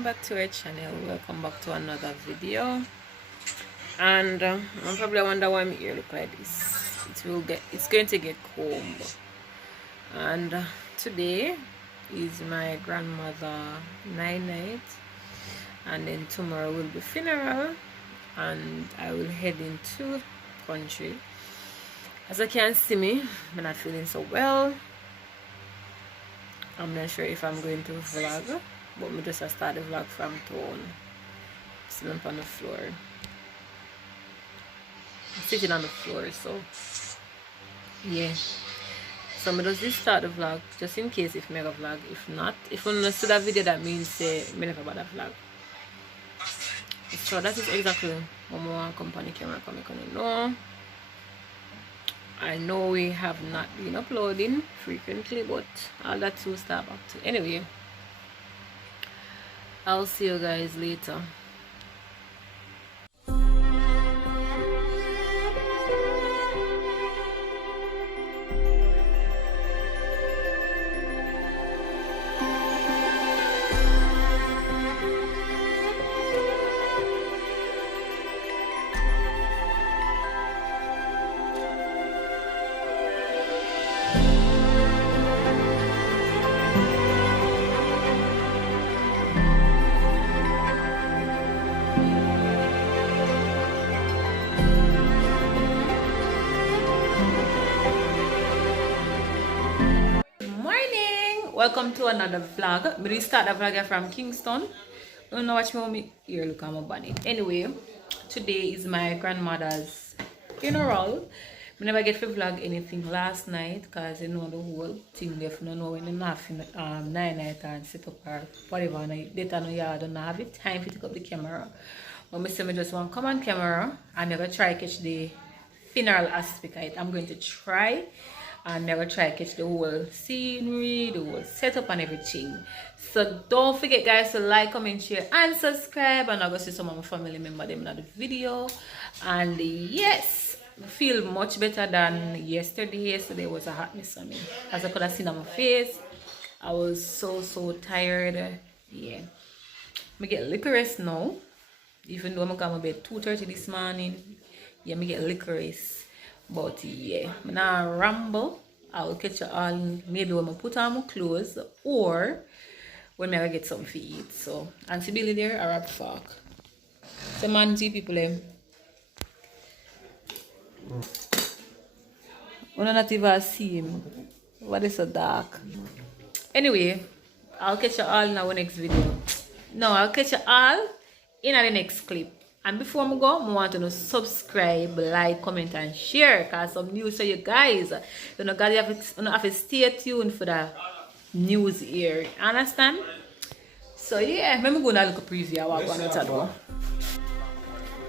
welcome back to our channel. Welcome back to another video. And I'm probably wonder why my ear look like this. It's going to get cold. And today is my grandmother night, and then tomorrow will be funeral, and I will head into country. As you can see me, I'm not feeling so well. I'm not sure if I'm going to vlog, but I just start the vlog from town. Sitting on the floor. I'm sitting on the floor, so yeah. So I just start the vlog just in case if I make a vlog. If not, if I don't see that video, that means I never about that vlog. So that is exactly what I want company camera coming on. No, I know we have not been uploading frequently, but all that will start back to. Anyway, I'll see you guys later. Welcome to another vlog. We start the vlog from Kingston. I don't know watch me with ear look on my body. Anyway, today is my grandmother's funeral. I never get to vlog anything last night because you know the whole thing left. You know when you have night and set up or whatever. And they tell you I don't have it time to pick up the camera. But I say I just want to come on camera and I'm going to try to catch the funeral aspect of it. I'm going to try. And never try to catch the whole scenery, the whole setup and everything. So don't forget guys to like, comment, share and subscribe. And I'm going to see some of my family members in the video. And yes, I feel much better than yesterday. Yesterday was a hotness on me. As I could have seen on my face, I was so tired. Yeah. I get licorice now. Even though I'm going to bed 2:30 this morning. Yeah, I get licorice. But yeah, I'm not ramble. I will catch you all maybe when I put on my clothes or when I get something to eat. So, Auntie Billy there, Arab Fork. So, man, see people them. We don't even see him. What is so dark? Anyway, I'll catch you all in our next video. No, I'll catch you all in the next clip. And before I go, I want to subscribe, like, comment, and share. Because some news for you guys. You know, guys, you have to stay tuned for the news here. Understand? So, yeah, let me go and look at preview. I want to go.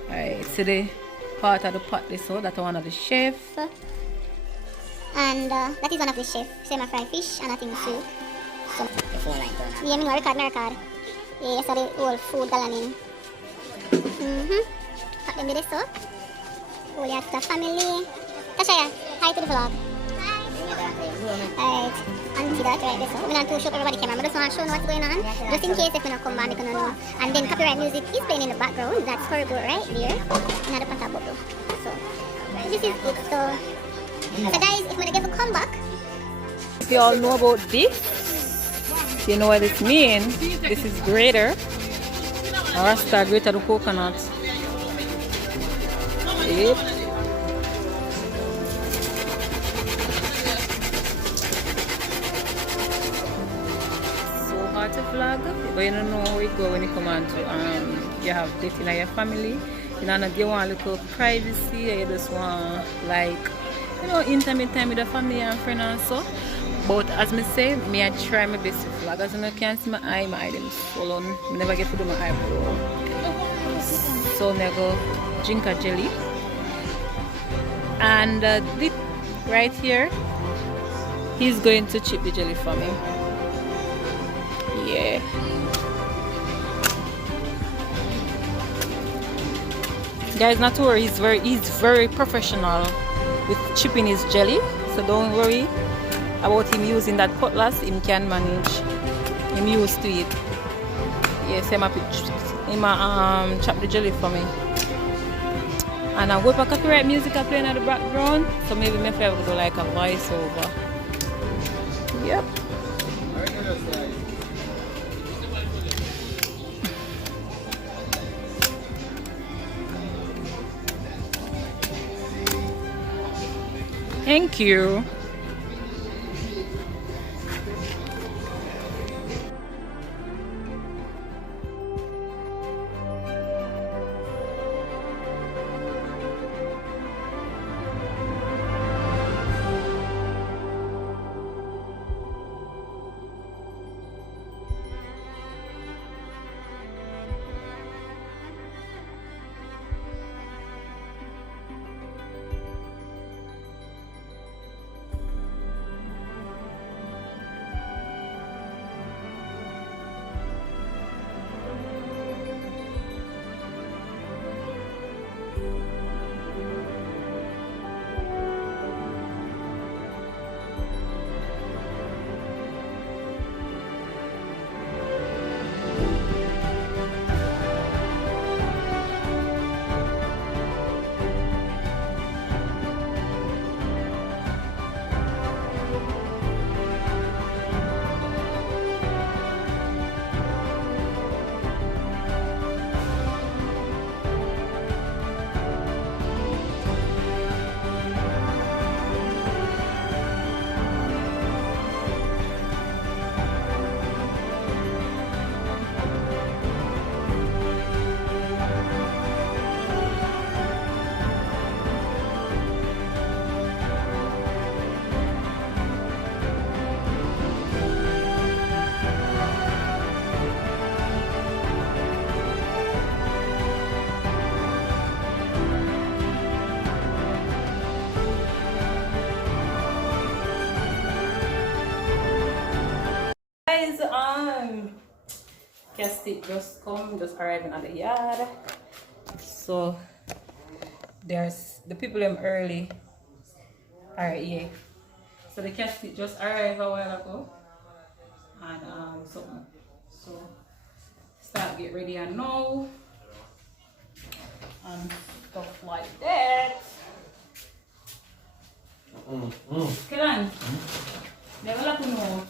Alright, so the part of the pot this so that's one of the chef. And that is one of the chef. Same fried fish and I think soup. So, yeah, I know, record. Yeah, so the whole food galanin. Cut them with this so. Oh, you have the family. Tashaya, hi to the vlog. Alright, and see that right there so. I'm not too sure everybody camera, but I just want to show you what's going on. Just in case if we not come back, we can know. And then copyright music is playing in the background. That's horrible right there. Another pot of bubble. So, this is it. So guys, if we get to come back. If you all know about this, you know what it means. This is grater. Rasta grater the coconut. Yep. So hard to vlog, but you don't know how it go when you come on to you have death in your family. You know, you want a little privacy, you just want like intimate time with the family and friends and so. But as I say, I try my best to vlog. As you can see my eye them swollen. I never get to do my eyebrow. So I go drink a jelly. And this right here, he's going to chip the jelly for me. Yeah. Guys, not to worry, he's very professional with chipping his jelly. So don't worry about him using that cutlass. Him can manage. I'm used to it. Yes, he chop the jelly for me. And I hope a copyright music are playing in the background. So maybe my favorite will do like a voiceover. Yep. Thank you. Guys, Castit just arriving at the yard. So there's the people them early. Alright, yeah. So the Castit just arrived a while ago. And something. So start get ready and now. And stuff like that. Kailan? Wala ko no.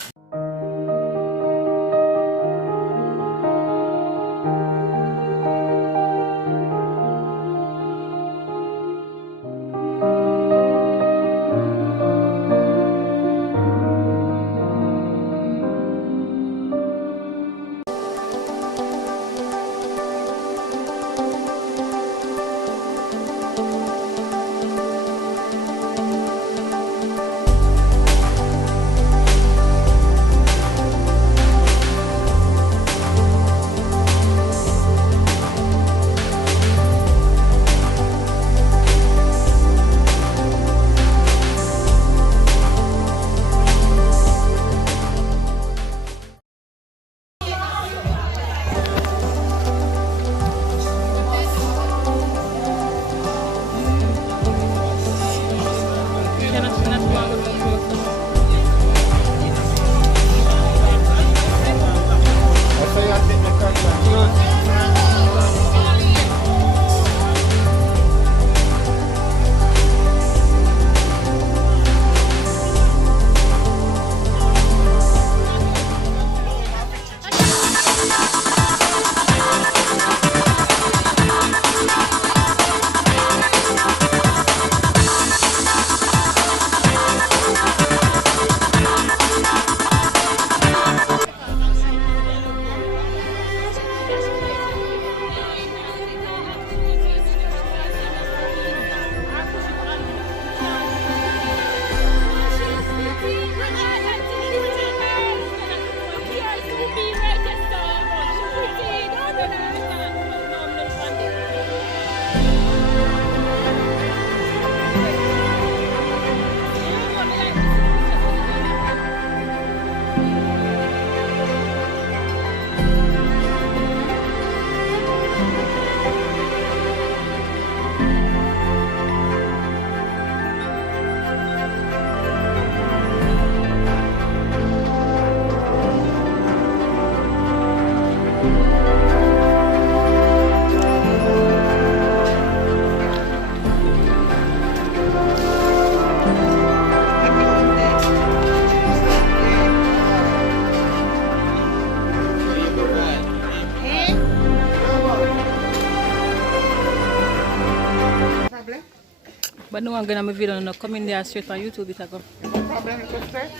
But no one gonna my video no come in there straight on YouTube it a go. No problem, you go straight.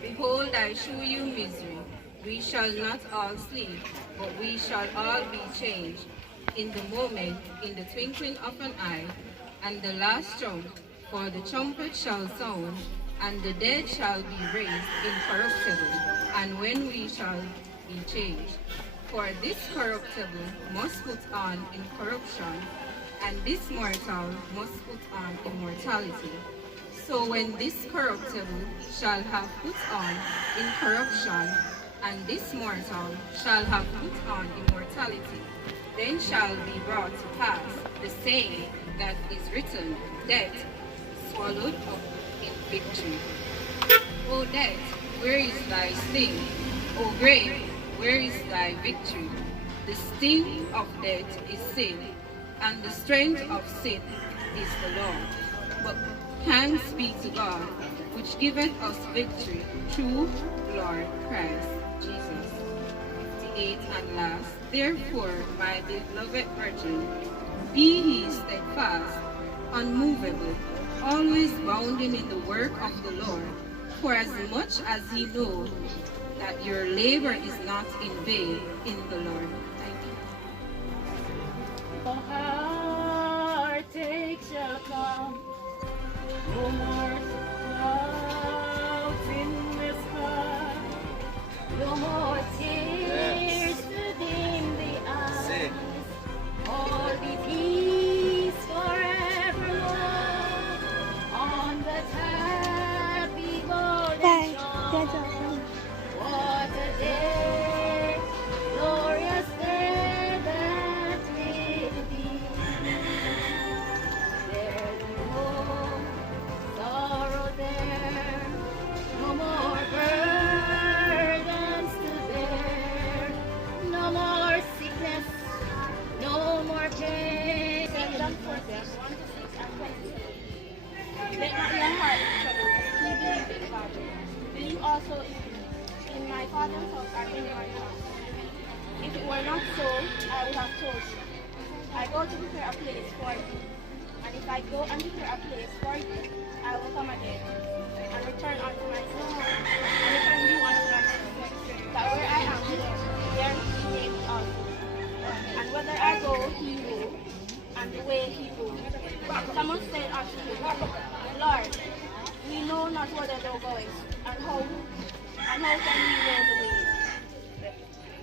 Behold, I shew you misery. We shall not all sleep, but we shall all be changed in the moment, in the twinkling of an eye, and the last trump, for the trumpet shall sound, and the dead shall be raised incorruptible, and when we shall be changed. For this corruptible must put on incorruption, and this mortal must put on immortality. So when this corruptible shall have put on incorruption, and this mortal shall have put on immortality, then shall be brought to pass the saying that is written, death swallowed up in victory. O death, where is thy sting? O grave, where is thy victory? The sting of death is sin, and the strength of sin is the law. But thanks be to God, which giveth us victory through Lord Christ Jesus. 58 and last, therefore, my beloved brethren, be ye steadfast, unmovable, always bounding in the work of the Lord, for as much as ye know that your labor is not in vain in the Lord. Thank you. The heartache shall come, no more clouds in the sky, no more tears to dim the eyes, all be peace forevermore. north and south are in my house. If it were not so, I would have told you. I go to prepare a place for you. And if I go and prepare a place for you, I will come again and return unto myself, and return you unto myself, that where I am, there he may be also. And whether I go, he will, and the way he will. Thomas said unto him, Lord, we know not whither thou goest, and how can we know the way?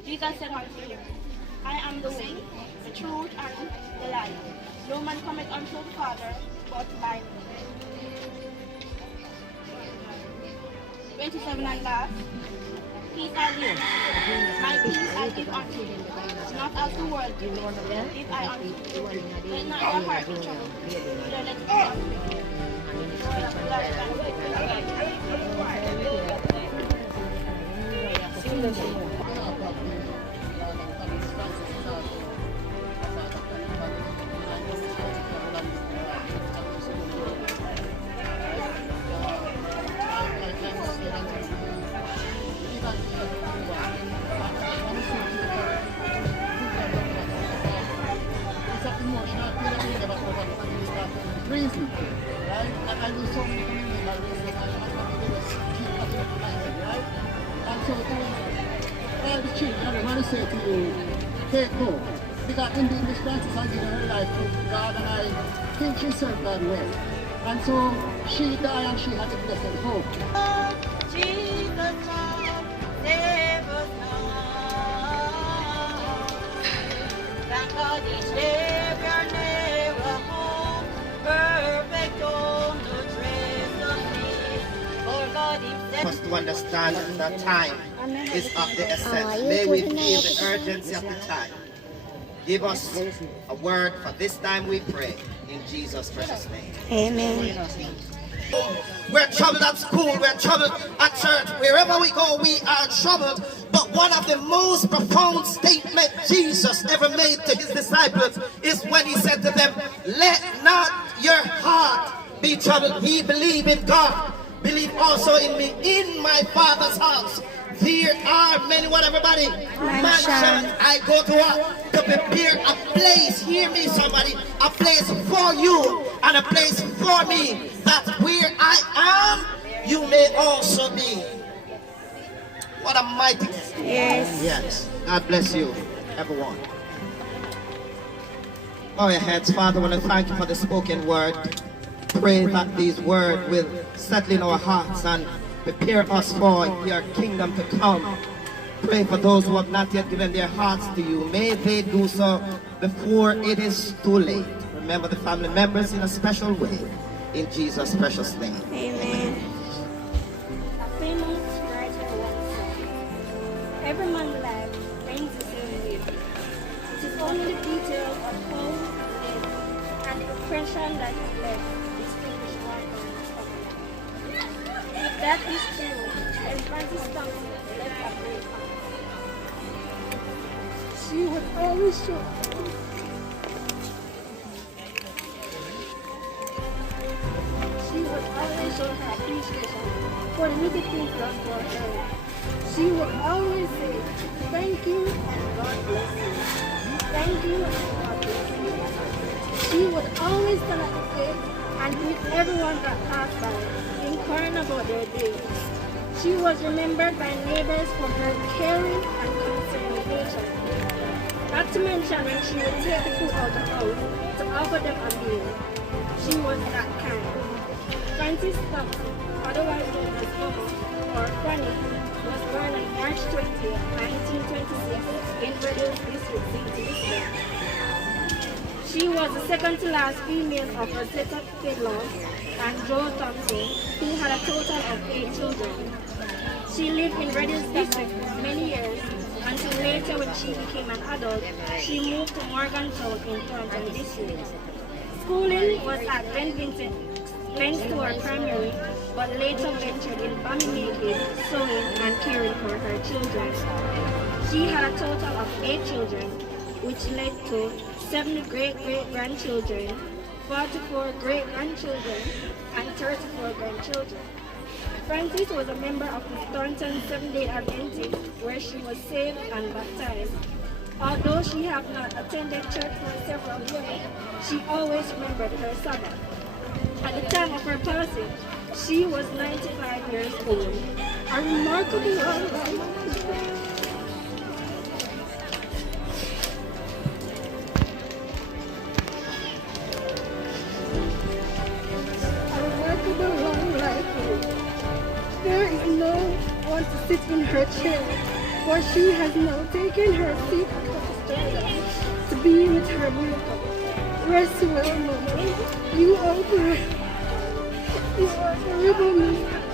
Jesus said unto him, I am the way, the truth, and the life. No man cometh unto the Father but by me. 27 and last. Peace I leave. My peace I give unto you. Not as the world giveth, give I unto you. Let not your heart be troubled, neither let it be afraid. Crazy, right? Like I do so many things in my race, and I just keep cutting up my head, right? And so to all the children, I want to say to you, take hope. Because indeed Miss Francis has given her life to God, and I think she served God well. And so she died and she had a blessed hope. Jesus, save us now. Thank God he saved your never home. Perfect on the trace of me. For God himself. Us to understand that time is of the essence. May we feel the urgency of the time. Give us a word for this time, we pray, in Jesus' precious name. Amen. We're troubled at school, we're troubled at church, wherever we go we are troubled. But one of the most profound statements Jesus ever made to his disciples is when he said to them, let not your heart be troubled. Ye believe in God, believe also in me. In my Father's house there are many, what everybody? Mansions. I go to what? To prepare a place, hear me somebody, a place for you and a place for me, that where I am, you may also be. What a mighty. Yes. Yes. God bless you, everyone. Bow your heads. Father, I want to thank you for the spoken word. Pray that these words will settle in our hearts and prepare us for your kingdom to come. Pray for those who have not yet given their hearts to you. May they do so before it is too late. Remember the family members in a special way. In Jesus' precious name. Amen. A famous writer once said, every man's life brings the same way. It is only the details of how he lived and the impression that he left distinguish one from his other. If that is true, then Francis Thompson left a great mark. She would always show. She would always show her appreciation for the little things done for her. She would always say, thank you and God bless you. Thank you and God bless you. She would always stand at the gate and greet everyone that passed by, inquiring about their day. She was remembered by neighbors for her caring and concerning nature. Not to mention when she would take the food out of the house to offer them a meal. She was that kind. Francis Thompson, otherwise known as Mama or Fanny, was born on March 20, 1926 in Bradley District, St. Elizabeth. She was the second to last female of Rosetta Fidlaw and Joe Thompson, who had a total of 8 children. She lived in Redlands District for many years until later when she became an adult, she moved to Morgantown in Thornton District. Schooling was at Glen Store Primary, but later ventured in bammy making, sewing, and caring for her children. She had a total of 8 children, which led to 70 great-great-grandchildren, 44 great-grandchildren, and 34 grandchildren. Frances was a member of the Staunton Seventh-day Adventist, where she was saved and baptized. Although she had not attended church for several years, she always remembered her Sabbath. At the time of her passing, she was 95 years old. A remarkable life. There is no one to sit in her chair, for she has now taken her seat across Jordan to be with her miracle. Rest well, Mama. You are great. You are terrible.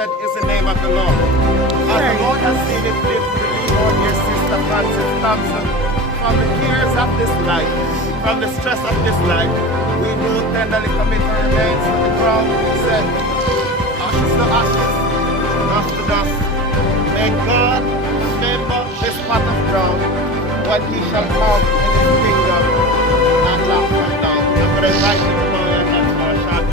Is the name of the Lord. As the Lord has seen it fit to relieve our dear sister Frances Thompson from the cares of this life, from the stress of this life, we do tenderly commit her remains to the ground. We said, ashes to ashes, dust to dust. May God remember this pot of ground when He shall come